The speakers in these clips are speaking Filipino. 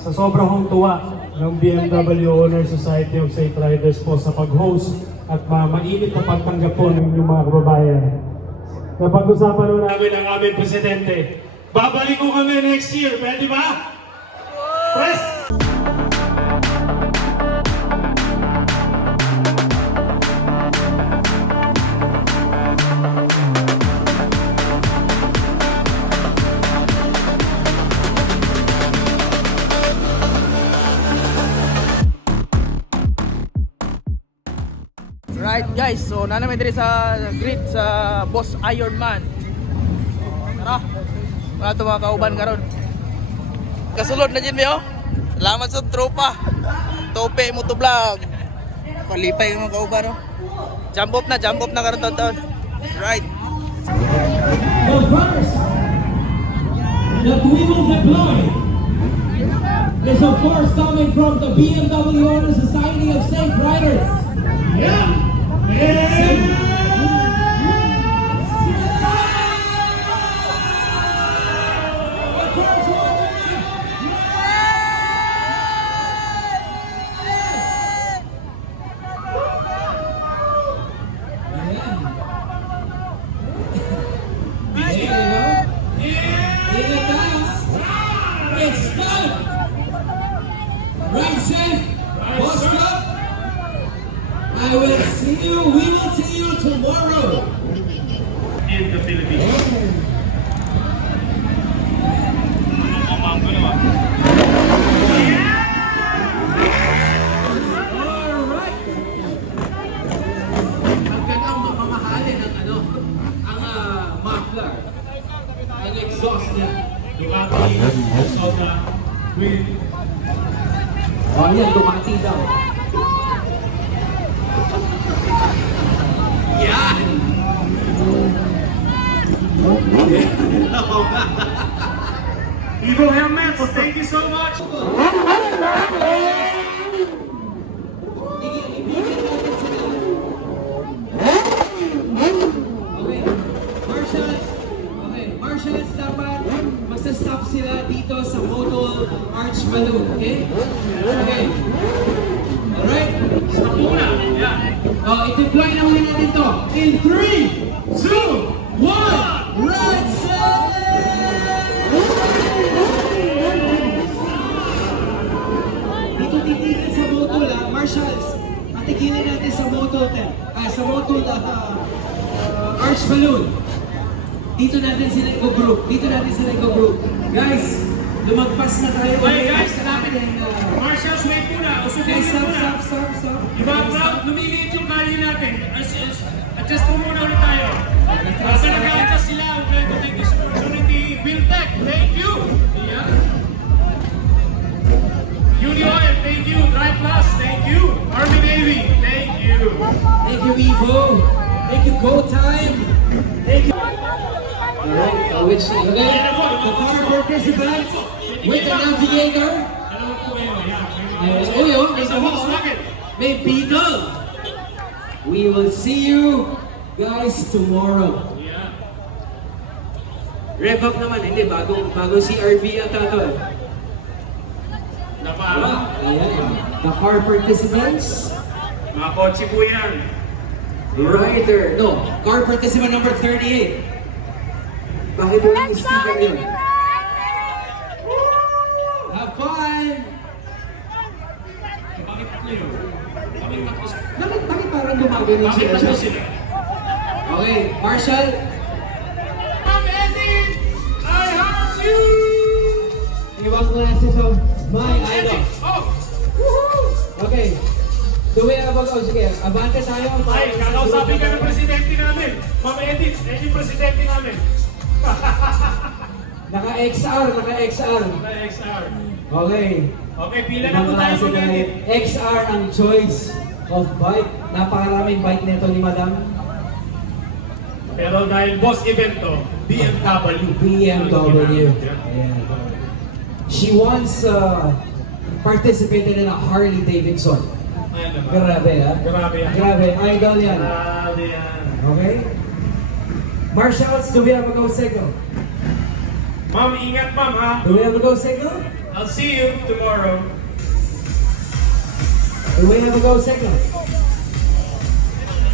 sa sobrang tuwa ng BMW Owner Society of Safe Riders po sa pag-host at mainit na pagtanggap po ng inyong mga kababayan. Napag-usapan po namin ang aming presidente. Babalik ko kami next year, pwede ba? Press! Right guys, so namin diri sa grid sa Boss Ironman. Tara, wala ito mga kauban karon. Kasulod na dyan Mio. Salamat sa tropa. Tope mo to vlog. Palipay yung mga kauban no. Jump up na karon taon. Right. The first that we will deploy is of course coming from the BMW Owner Society of Safe Riders. Yeah! It's done! Ride safe! Boss up! I will see you, we will see you tomorrow! In the Philippines. Alright! Ang kanyang mapamahalin ang muffler. Ang exhaust niya. Ducati, Soda, with Oh yan, Ducati daw. Yan! Evo helmet. So thank you so much. Okay, marshals dapat magsa-stop sila dito sa Model Arch Balloon, okay? Okay. Alright? Stop muna. Yeah. Oh, i-deploy na muna natin to. In 3, 2, 1, let's dito titigil sa Model, marshals. Patigilin natin sa Model sa Model Arch Balloon. Dito natin sila i-group. Guys, lumagpas na tayo. Okay guys, lapit. Marshals, wait muna. Okay, Usupin stop. Diba, crowd, lumiliit yung kali natin. Adjust mo muna ulit tayo. Basta nag-a-adjust sila. We're going to take this opportunity. Will Tech, thank you. Yeah. Unioil, thank you. Drive Plus, thank you. Army Navy, thank you. Thank you, Evo. Thank you, Go Time. Thank you. Alright, which the car participants with the navigator. Dalawang po kayo. Oh, yun, may Beetle. We will see you guys tomorrow. Yeah. Rev up naman, hindi, bago si RV yata to. Napala. Ayan. The car participants. Mga kotse po yan. Rider, no, car participant number 38. Bakit mo yung sticker yun? Have fun! Bakit tatlo yun? Bakit parang gumagano Bakit sila? tatlo sila? Okay, Marshall. Ma'am Edith! I have you! Ibang classes of my idol. Oh! Okay. Tuwi na ba? Sige, abante tayo. Ay, kakausapin ka ng presidente namin. Ma'am Edith, yung presidente namin. Naka-XR. XR. Okay. Okay, pila na po tayo Ma'am Edith. XR ang choice of bike. Napakaraming bike nito ni Madam. Pero dahil boss event to, BMW. BMW. Ayan. She once participated in a Harley Davidson. Ayan naman. Grabe ha? Grabe yan. Grabe, idol yan. Grabe yan. Okay? Marshals, do we have a go signal? Ma'am, ingat ma'am ha. Do we have a go signal? I'll see you tomorrow. The way have a go signal.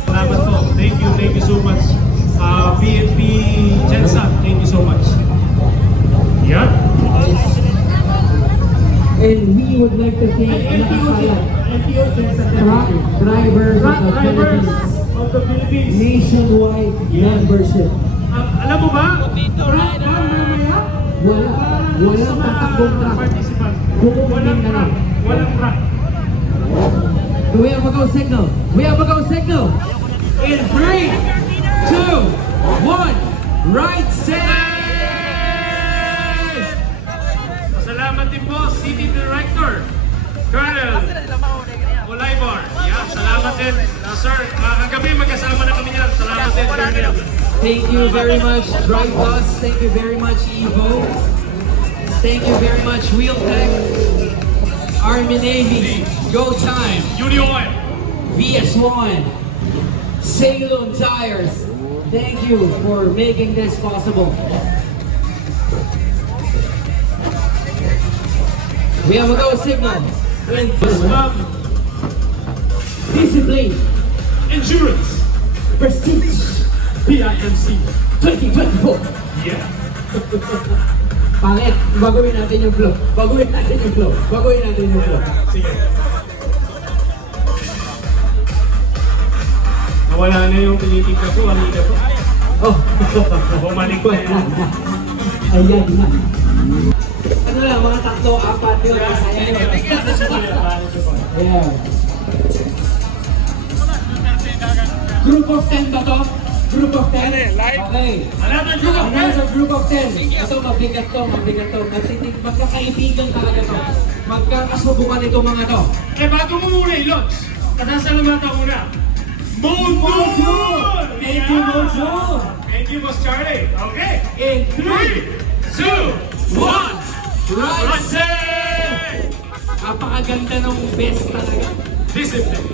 Salamat po. Thank you so much. PNP Jensen, thank you so much. Yeah. And we would like to thank NPO Jensen. truck drivers Truck of the drivers Philippines. of the Philippines. Nationwide membership. Alam mo ba? Mamaya? Walang tatakbong truck. Participant. Walang truck. Walang truck. Do we have a go signal? We have a go signal. In 3, 2, 1, right side! Salamat din po, City Director, Colonel Olivar. Yeah, salamat din. Sir, kagabi magkasama na kami niyan. Salamat din, Colonel. Thank you very much, Drive Bus. Thank you very much, Evo. Thank you very much, Wheel Tech, Army Navy, Go Time, Union. VS1, Ceylon Tires. Thank you for making this possible. We have a go signal. Discipline, Endurance. prestige, PIMC. 2024. Yeah. Pangit, baguhin natin yung flow. Baguhin natin yung flow. Baguhin natin yung flow. Sige. Nawala na yung tinitignan ko. Kanina po. Oh, Bumalik na yan. ayan na. Ano lang, mga tatlo, apat yun. Masaya yun. Yeah. Group of 10 ba to? Group of 10? Okay. Another group of 10. Ito, mabigat to, mabigat to. Magkakaibigan talaga to. Magkakasubukan ito mga to. Eh, bago mo muna i-launch, nasasalamatan ko muna. Moon! Thank you, Mojo! Thank you, Boss Charlie. Okay. In 3, 2, 1. right, Say! napakaganda ng best talaga. Discipline.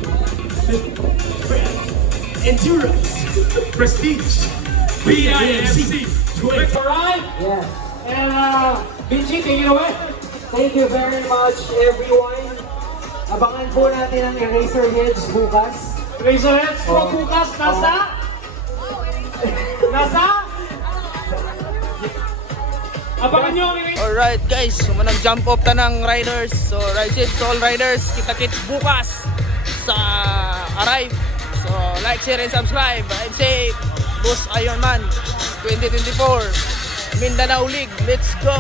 Endurance. Prestige. PIMC. Alright? Yeah. And Benji, take it away. Thank you very much, everyone. Abangan po natin ang Eraser Heads bukas. Razorheads pro bukas. Nasa? Nasa? Abangan nyo ang Alright guys, so manang jump off ta ng riders. So ride safe to all riders. Kita-kits bukas sa Arrive. So like, share, and subscribe. Ride safe. Boss Ironman 2024 Mindanao League. Let's go!